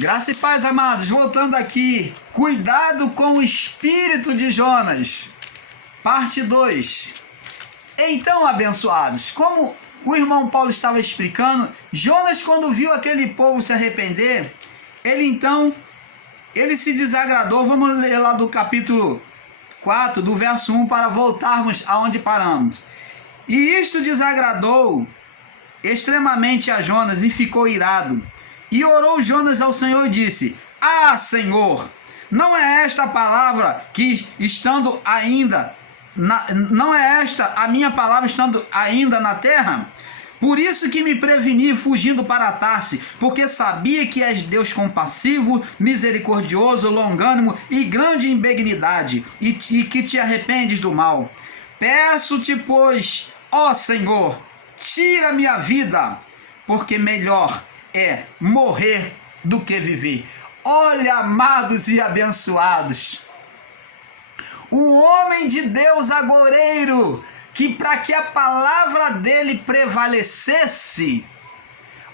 Graça e paz, amados. Voltando aqui, cuidado com o espírito de Jonas, parte 2. Então, abençoados, como o irmão Paulo estava explicando, Jonas, quando viu aquele povo se arrepender, ele se desagradou. Vamos ler lá do capítulo 4, do verso 1, para voltarmos aonde paramos. E isto desagradou extremamente a Jonas e ficou irado. E orou Jonas ao Senhor e disse: Ah, Senhor, não é esta a palavra que estando ainda não é esta a minha palavra estando ainda na terra? Por isso que me preveni fugindo para Tarse, porque sabia que és Deus compassivo, misericordioso, longânimo e grande em benignidade, e que te arrependes do mal. Peço-te, pois, ó Senhor, tira minha vida, porque melhor é morrer do que viver. Olha, amados e abençoados, o homem de Deus agoreiro, que para que a palavra dele prevalecesse,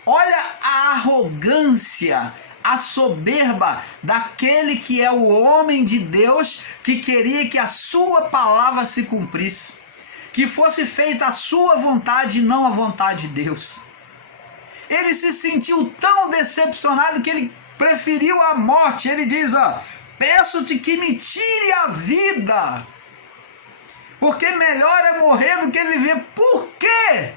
olha a arrogância, a soberba daquele que é o homem de Deus, que queria que a sua palavra se cumprisse, que fosse feita a sua vontade e não a vontade de Deus. Ele se sentiu tão decepcionado que ele preferiu a morte. Ele diz: peço-te que me tire a vida, porque melhor é morrer do que viver. Por quê?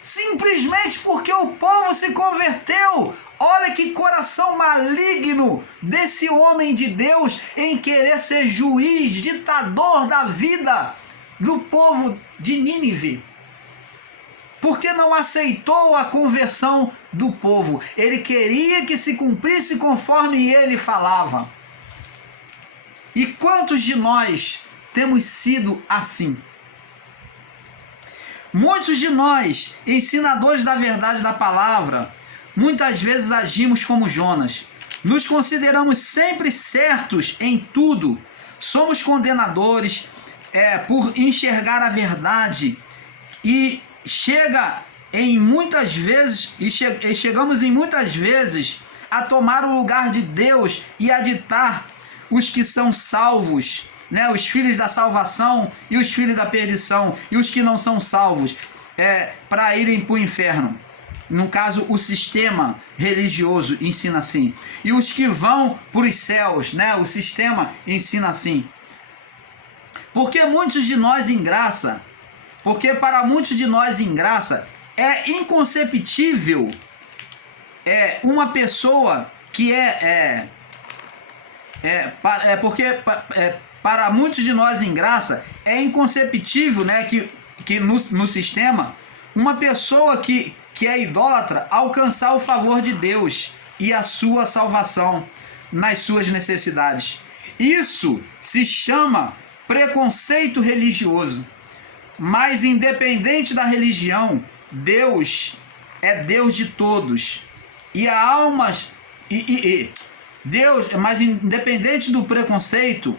Simplesmente porque o povo se converteu. Olha que coração maligno desse homem de Deus em querer ser juiz, ditador da vida do povo de Nínive. Porque não aceitou a conversão do povo. Ele queria que se cumprisse conforme ele falava. E quantos de nós temos sido assim? Muitos de nós, ensinadores da verdade da palavra, muitas vezes agimos como Jonas. Nos consideramos sempre certos em tudo. Somos condenadores por enxergar a verdade e chegamos em muitas vezes a tomar o lugar de Deus e a ditar os que são salvos, né? Os filhos da salvação e os filhos da perdição, e os que não são salvos, para irem para o inferno. No caso, o sistema religioso ensina assim. E os que vão para os céus, né? O sistema ensina assim. Porque para muitos de nós em graça é inconceptível uma pessoa que para muitos de nós em graça é inconceptível, né, que no sistema uma pessoa que é idólatra alcançar o favor de Deus e a sua salvação nas suas necessidades. Isso se chama preconceito religioso. Mas independente da religião, Deus é Deus de todos. E há almas Deus, mas independente do preconceito,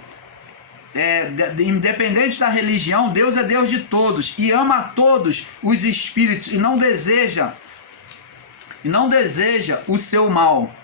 independente da religião, Deus é Deus de todos e ama a todos os espíritos e não deseja o seu mal.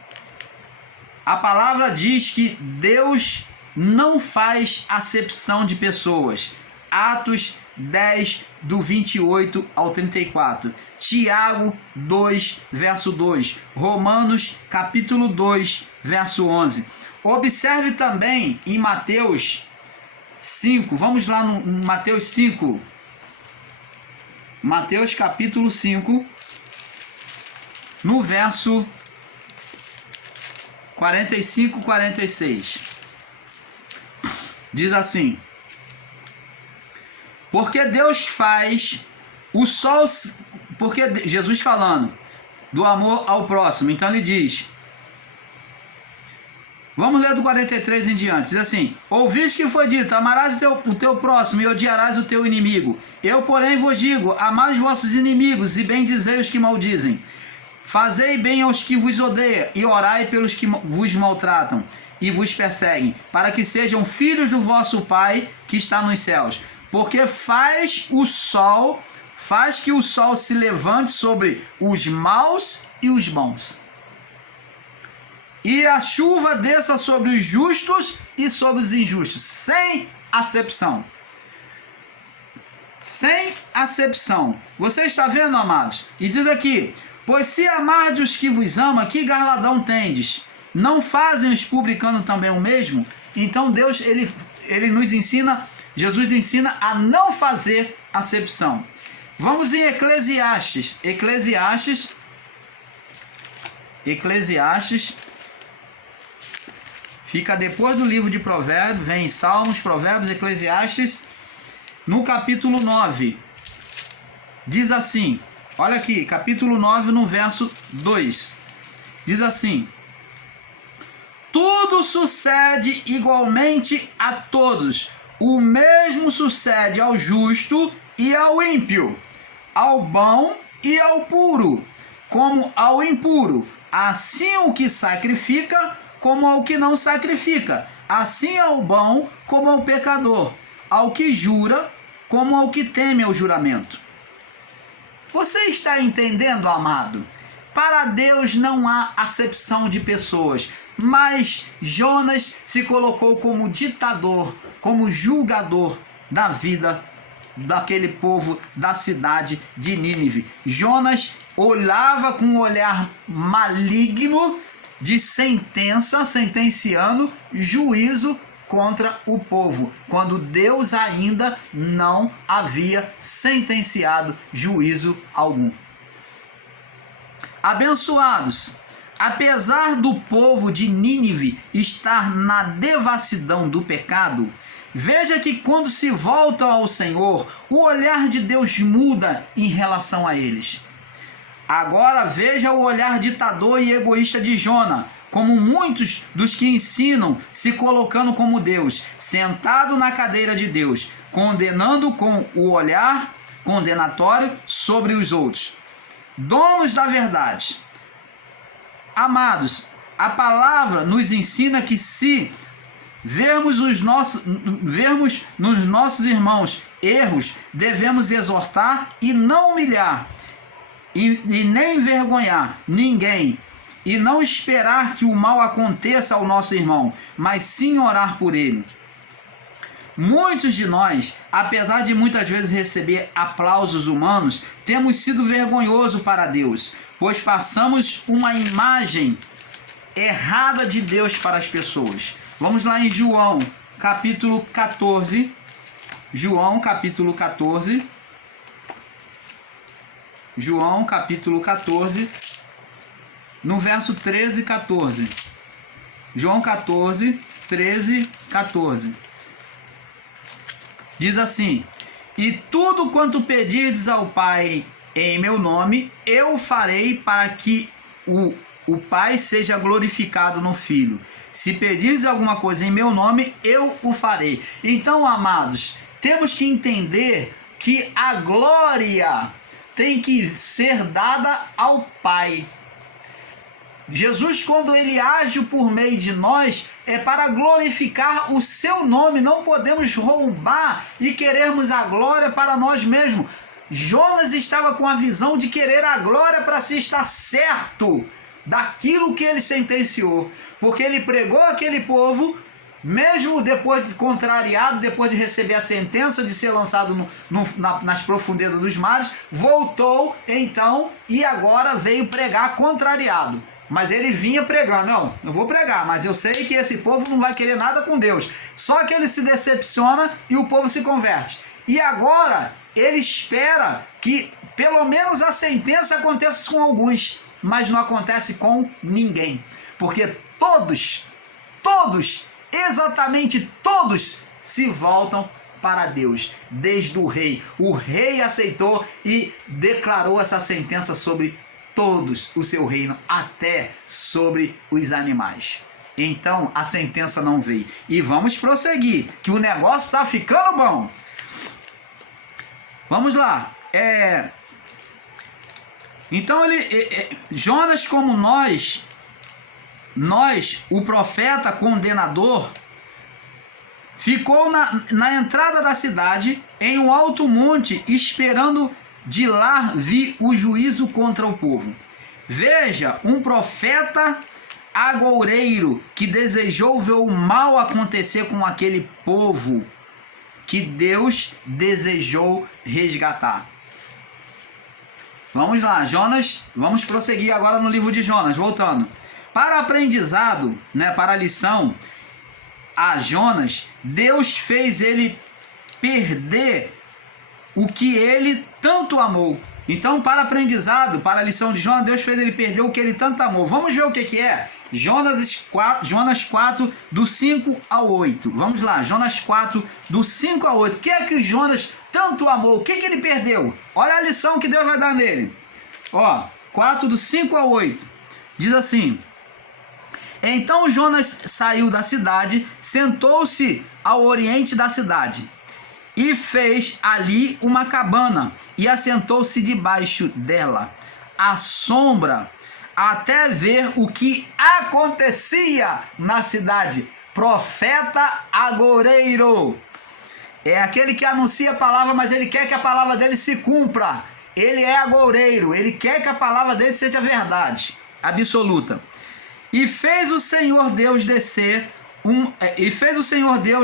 A palavra diz que Deus não faz acepção de pessoas. Atos 10, do 28 ao 34. Tiago 2, verso 2. Romanos, capítulo 2, verso 11. Observe também em Mateus 5. Vamos lá no Mateus 5. Mateus, capítulo 5, no verso 45 e 46. Diz assim: porque Deus faz o sol, porque Jesus falando do amor ao próximo, então ele diz, vamos ler do 43 em diante, diz assim: ouviste que foi dito, amarás o teu próximo e odiarás o teu inimigo. Eu, porém, vos digo, amai os vossos inimigos e bendizei os que maldizem. Fazei bem aos que vos odeiam e orai pelos que vos maltratam e vos perseguem, para que sejam filhos do vosso Pai que está nos céus. Porque faz que o sol se levante sobre os maus e os bons. e a chuva desça sobre os justos e sobre os injustos, sem acepção. Sem acepção. Você está vendo, amados? E diz aqui: pois se amardes os que vos amam, que galardão tendes? Não fazem os publicanos também o mesmo? Então Deus, ele nos ensina, Jesus ensina a não fazer acepção. Vamos em Eclesiastes. Eclesiastes fica depois do livro de Provérbios, vem Salmos, Provérbios, Eclesiastes, no capítulo 9. Diz assim, olha aqui, capítulo 9, no verso 2. Diz assim: tudo sucede igualmente a todos, o mesmo sucede ao justo e ao ímpio, ao bom e ao puro, como ao impuro, assim o que sacrifica, como ao que não sacrifica, assim ao bom, como ao pecador, ao que jura, como ao que teme ao juramento. Você está entendendo, amado? Para Deus não há acepção de pessoas, mas Jonas se colocou como ditador, como julgador da vida daquele povo da cidade de Nínive. Jonas olhava com um olhar maligno de sentenciando juízo contra o povo, quando Deus ainda não havia sentenciado juízo algum. Abençoados, apesar do povo de Nínive estar na devassidão do pecado, veja que quando se voltam ao Senhor, o olhar de Deus muda em relação a eles. Agora veja o olhar ditador e egoísta de Jonas, como muitos dos que ensinam, se colocando como Deus, sentado na cadeira de Deus, condenando com o olhar condenatório sobre os outros. Donos da verdade. Amados, a palavra nos ensina que se vermos nos nossos irmãos erros, devemos exortar e não humilhar, e nem envergonhar ninguém, e não esperar que o mal aconteça ao nosso irmão, mas sim orar por ele. Muitos de nós, apesar de muitas vezes receber aplausos humanos, temos sido vergonhosos para Deus, pois passamos uma imagem errada de Deus para as pessoas. Vamos lá em João, capítulo 14. João, capítulo 14. João, capítulo 14, no verso 13 e 14. João 14, 13, 14. Diz assim: e tudo quanto pedirdes ao Pai em meu nome, eu farei para que o Pai seja glorificado no Filho. Se pedirdes alguma coisa em meu nome, eu o farei. Então, amados, temos que entender que a glória tem que ser dada ao Pai. Jesus, quando ele age por meio de nós, é para glorificar o seu nome. Não podemos roubar e querermos a glória para nós mesmos. Jonas estava com a visão de querer a glória para se estar certo daquilo que ele sentenciou, porque ele pregou aquele povo, mesmo depois de contrariado, depois de receber a sentença de ser lançado nas profundezas dos mares, voltou então e agora veio pregar contrariado. Mas ele vinha pregando: não, eu vou pregar, mas eu sei que esse povo não vai querer nada com Deus. Só que ele se decepciona e o povo se converte. E agora ele espera que pelo menos a sentença aconteça com alguns, mas não acontece com ninguém. Porque todos, exatamente todos se voltam para Deus, desde o rei. O rei aceitou e declarou essa sentença sobre todos o seu reino, até sobre os animais. Então a sentença não veio. E vamos prosseguir, que o negócio está ficando bom. Vamos lá. Então Jonas, como nós, o profeta condenador, ficou na entrada da cidade, em um alto monte, esperando de lá vir o juízo contra o povo. Veja, um profeta agoureiro que desejou ver o mal acontecer com aquele povo que Deus desejou resgatar. Vamos lá, Jonas, vamos prosseguir agora no livro de Jonas, voltando. Para aprendizado, para a lição, a Jonas, Deus fez ele perder o que ele tanto amou. Então, para aprendizado, para a lição de Jonas, Deus fez ele perder o que ele tanto amou. Vamos ver o que é? Jonas 4, do 5 ao 8. Vamos lá, Jonas 4, do 5 ao 8. O que é que Jonas tanto amou? O que ele perdeu? Olha a lição que Deus vai dar nele. 4, do 5 ao 8. Diz assim: Então Jonas saiu da cidade, sentou-se ao oriente da cidade, e fez ali uma cabana, e assentou-se debaixo dela, à sombra, até ver o que acontecia na cidade. Profeta agoureiro. É aquele que anuncia a palavra, mas ele quer que a palavra dele se cumpra. Ele é agoureiro, ele quer que a palavra dele seja verdade absoluta. E fez o Senhor Deus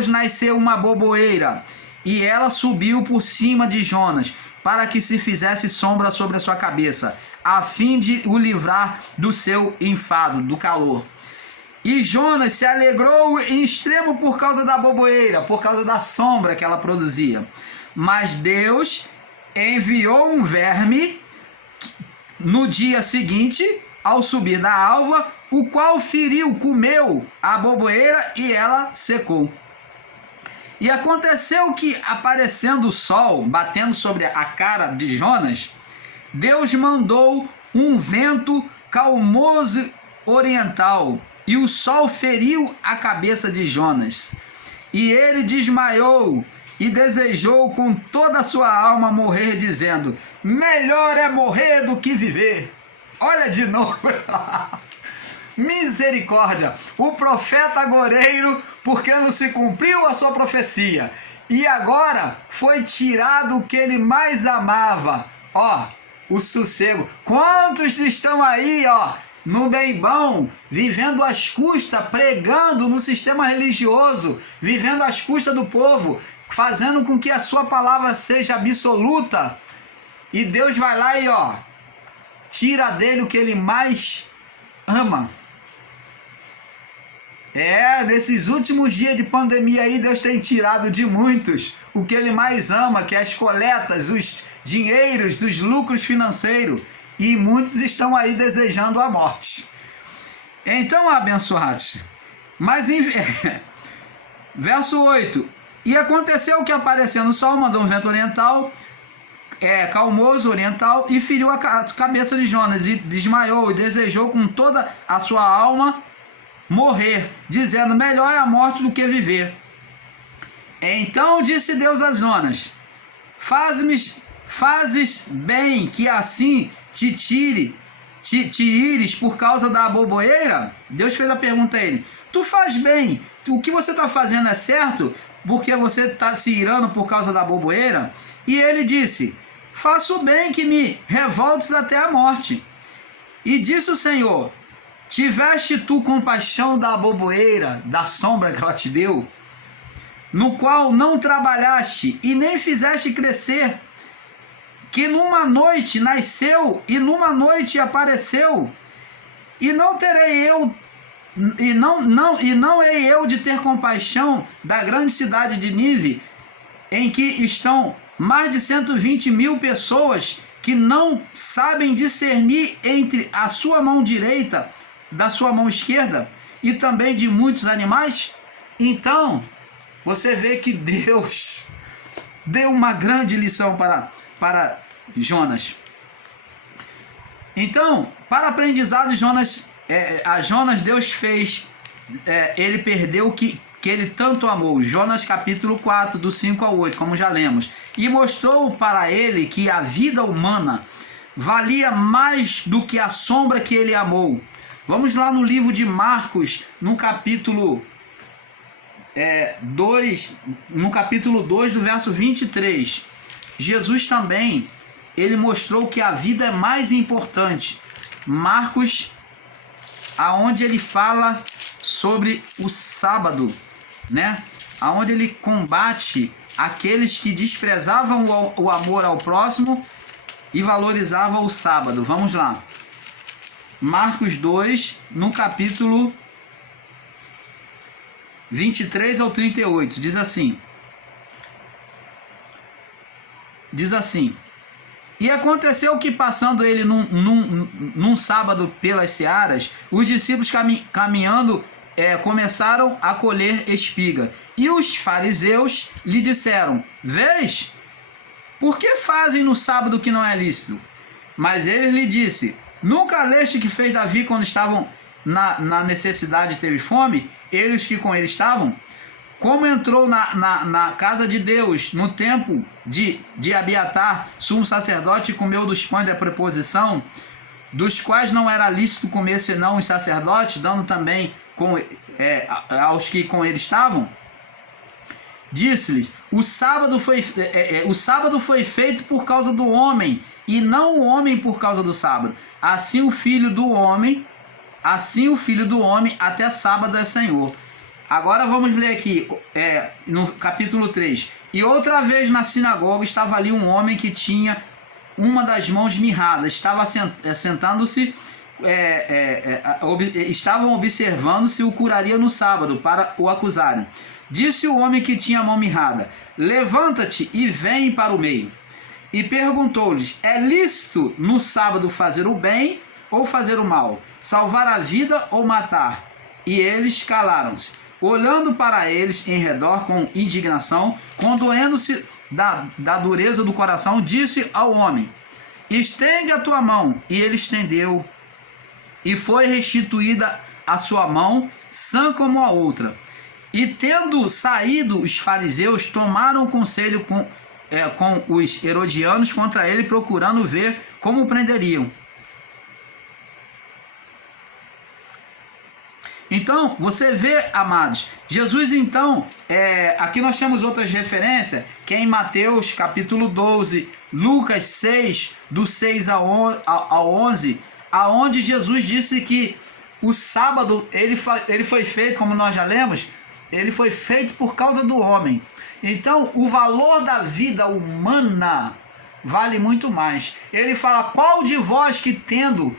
nascer uma boboeira, e ela subiu por cima de Jonas, para que se fizesse sombra sobre a sua cabeça, a fim de o livrar do seu enfado, do calor. E Jonas se alegrou em extremo por causa da boboeira, por causa da sombra que ela produzia. Mas Deus enviou um verme no dia seguinte, ao subir da alva, o qual comeu a boboeira, e ela secou. E aconteceu que, aparecendo o sol, batendo sobre a cara de Jonas, Deus mandou um vento calmoso oriental, e o sol feriu a cabeça de Jonas. E ele desmaiou e desejou com toda a sua alma morrer, dizendo: melhor é morrer do que viver. Olha de novo. Misericórdia. O profeta agoureiro, porque não se cumpriu a sua profecia, e agora foi tirado o que ele mais amava. O sossego. Quantos estão aí, no bem bom, vivendo às custas, pregando no sistema religioso, vivendo às custas do povo, fazendo com que a sua palavra seja absoluta, e Deus vai lá e tira dele o que ele mais ama. Nesses últimos dias de pandemia aí, Deus tem tirado de muitos o que ele mais ama, que é as coletas, os dinheiros, os lucros financeiros, e muitos estão aí desejando a morte. Então, abençoados, mas verso 8: E aconteceu que, aparecendo o sol, mandou um vento oriental, calmoso oriental, e feriu a cabeça de Jonas, e desmaiou, e desejou com toda a sua alma morrer, dizendo: melhor é a morte do que viver. Então disse Deus a Jonas: fazes bem que assim te ires por causa da boboeira? Deus fez a pergunta a ele: tu faz bem, o que você está fazendo é certo, porque você está se irando por causa da boboeira? E ele disse: faço bem que me revoltes até a morte. E disse o Senhor: tiveste tu compaixão da boboeira, da sombra que ela te deu, no qual não trabalhaste e nem fizeste crescer, que numa noite nasceu e numa noite apareceu? E não terei eu não hei eu de ter compaixão da grande cidade de Nínive, em que estão mais de 120.000 pessoas que não sabem discernir entre a sua mão direita da sua mão esquerda, e também de muitos animais? Então, você vê que Deus deu uma grande lição para Jonas. Então, para aprendizado, a Jonas Deus fez, ele perdeu o que ele tanto amou. Jonas capítulo 4, do 5 ao 8, como já lemos. E mostrou para ele que a vida humana valia mais do que a sombra que ele amou. Vamos lá no livro de Marcos, no capítulo 2, do verso 23. Jesus também, ele mostrou que a vida é mais importante. Marcos aonde ele fala sobre o sábado, né? Aonde ele combate aqueles que desprezavam o amor ao próximo e valorizavam o sábado. Vamos lá. Marcos 2, no capítulo 23 ao 38, diz assim. E aconteceu que, passando ele num sábado pelas searas, os discípulos caminhando começaram a colher espiga. E os fariseus lhe disseram: Vês, por que fazem no sábado que não é lícito? Mas ele lhe disse: Nunca leste que fez Davi quando estavam na necessidade e teve fome? Eles que com ele estavam? Como entrou na casa de Deus, no tempo de Abiatar, sumo sacerdote, e comeu dos pães da preposição, dos quais não era lícito comer senão os sacerdotes, dando também aos que com ele estavam? Disse-lhes: o sábado foi feito por causa do homem, e não o homem por causa do sábado. Assim o filho do homem até sábado é Senhor. Agora vamos ler aqui, no capítulo 3. E outra vez na sinagoga estava ali um homem que tinha uma das mãos mirrada. Estava sentando-se, estavam observando se o curaria no sábado para o acusarem. Disse o homem que tinha a mão mirrada: Levanta-te e vem para o meio. E perguntou-lhes: É lícito no sábado fazer o bem ou fazer o mal? Salvar a vida ou matar? E eles calaram-se. Olhando para eles em redor com indignação, condoendo-se da dureza do coração, disse ao homem: Estende a tua mão. E ele estendeu, e foi restituída a sua mão, sã como a outra. E tendo saído os fariseus, tomaram conselho com os herodianos contra ele, procurando ver como o prenderiam. Então, você vê, amados, Jesus então, aqui nós temos outras referências, que é em Mateus capítulo 12, Lucas 6, do 6 ao 11, aonde Jesus disse que o sábado, ele foi feito, como nós já lemos, ele foi feito por causa do homem. Então, o valor da vida humana vale muito mais. Ele fala: qual de vós que tendo...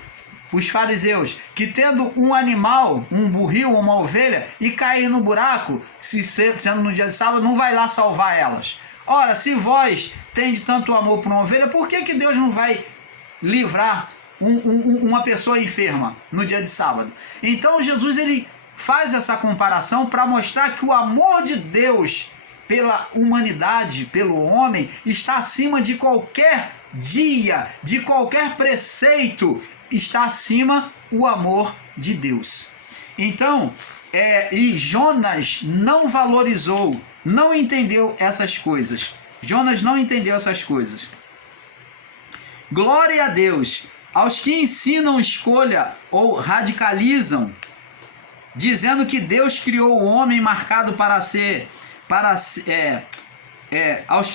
Os fariseus, que tendo um animal, um burril, uma ovelha, e cair no buraco, sendo no dia de sábado, não vai lá salvar elas? Ora, se vós tendes tanto amor por uma ovelha, por que Deus não vai livrar uma pessoa enferma no dia de sábado? Então Jesus, ele faz essa comparação para mostrar que o amor de Deus pela humanidade, pelo homem, está acima de qualquer dia, de qualquer preceito. Está acima o amor de Deus. Então, e Jonas não valorizou, não entendeu essas coisas. Jonas não entendeu essas coisas. Glória a Deus aos que ensinam escolha ou radicalizam, dizendo que Deus criou o homem marcado aos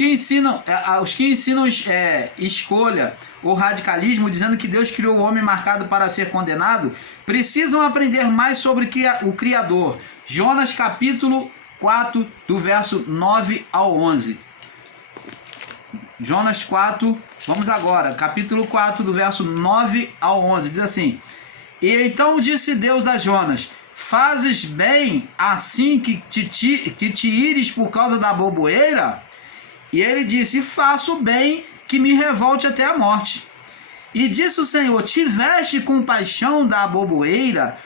que ensinam escolha ou radicalismo, dizendo que Deus criou o homem marcado para ser condenado, precisam aprender mais sobre o Criador. Jonas capítulo 4, do verso 9 ao 11. Jonas 4, vamos agora, capítulo 4, do verso 9 ao 11, diz assim: E então disse Deus a Jonas: Fazes bem assim que te ires por causa da boboeira? E ele disse: Faço bem que me revolte até a morte. E disse o Senhor: Tiveste compaixão da boboeira,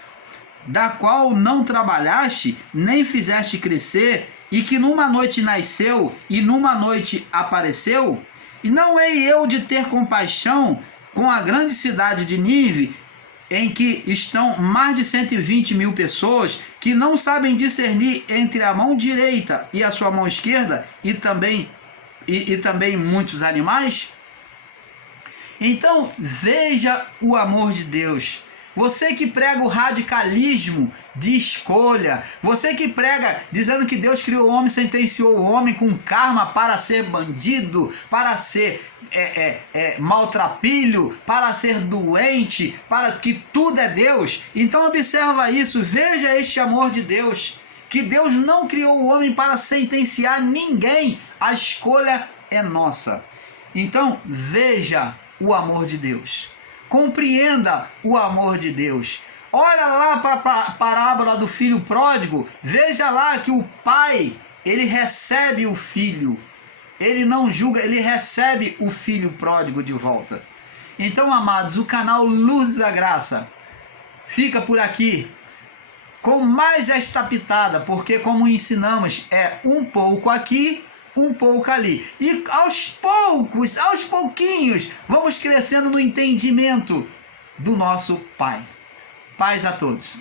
da qual não trabalhaste, nem fizeste crescer, e que numa noite nasceu e numa noite apareceu? E não hei eu de ter compaixão com a grande cidade de Nínive, em que estão mais de 120 mil pessoas, que não sabem discernir entre a mão direita e a sua mão esquerda, e também muitos animais? Então veja o amor de Deus, Você que prega o radicalismo de escolha, você que prega dizendo que Deus criou o homem, sentenciou o homem com karma para ser bandido, para ser maltrapilho, para ser doente, para que tudo é Deus. Então observa isso, veja este amor de Deus, que Deus não criou o homem para sentenciar ninguém, a escolha é nossa. Então veja o amor de Deus, compreenda o amor de Deus. Olha lá para a parábola do filho pródigo, veja lá que o pai, ele recebe o filho, ele não julga, ele recebe o filho pródigo de volta. Então, amados, o canal Luz da Graça fica por aqui com mais esta pitada, porque como ensinamos, é um pouco aqui, um pouco ali. E aos poucos, aos pouquinhos, vamos crescendo no entendimento do nosso Pai. Paz a todos.